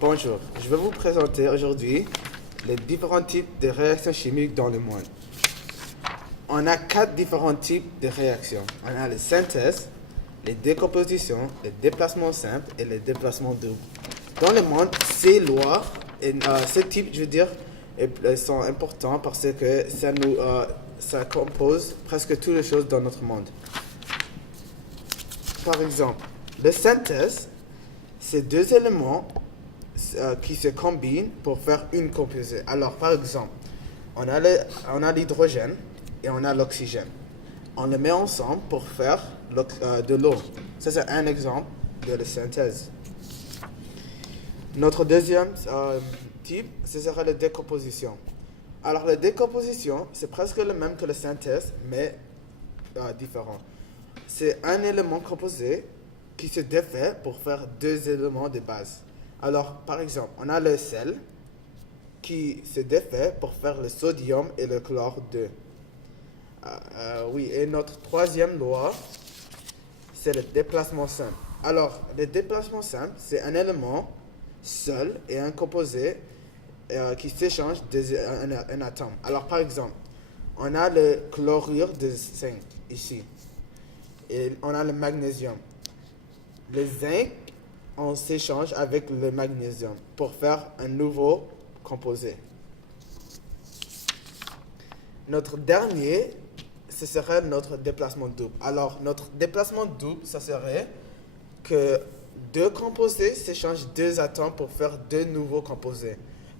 Bonjour, je vais vous présenter aujourd'hui les différents types de réactions chimiques dans le monde. On a 4 différents types de réactions. On a la synthèse, les décompositions, les déplacements simples et les déplacements doubles. Dans le monde, ces lois, ces types, sont importants parce que ça compose presque toutes les choses dans notre monde. Par exemple, la synthèse, c'est deux éléments qui se combinent pour faire une composé. Alors, par exemple, on a l'hydrogène et on a l'oxygène. On les met ensemble pour faire de l'eau. Ça, c'est un exemple de la synthèse. Notre deuxième type, ce sera la décomposition. Alors, la décomposition, c'est presque le même que la synthèse, mais différent. C'est un élément composé qui se défait pour faire deux éléments de base. Alors, par exemple, on a le sel qui se défait pour faire le sodium et le chlore 2. Et notre troisième loi, c'est le déplacement simple. Alors, le déplacement simple, c'est un élément seul et un composé qui s'échange un atome. Alors, par exemple, on a le chlorure de zinc ici et on a le magnésium. Le zinc, on s'échange avec le magnésium pour faire un nouveau composé. Notre dernier, ce serait notre déplacement double. Alors, notre déplacement double, ça serait que deux composés s'échangent deux atomes pour faire deux nouveaux composés.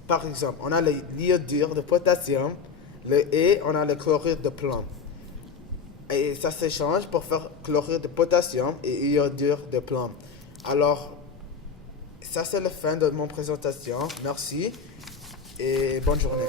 Par exemple, on a l'iodure de potassium et on a le chlorure de plomb. Et ça s'échange pour faire chlorure de potassium et iodure de plomb. Alors, ça c'est la fin de mon présentation. Merci et bonne journée.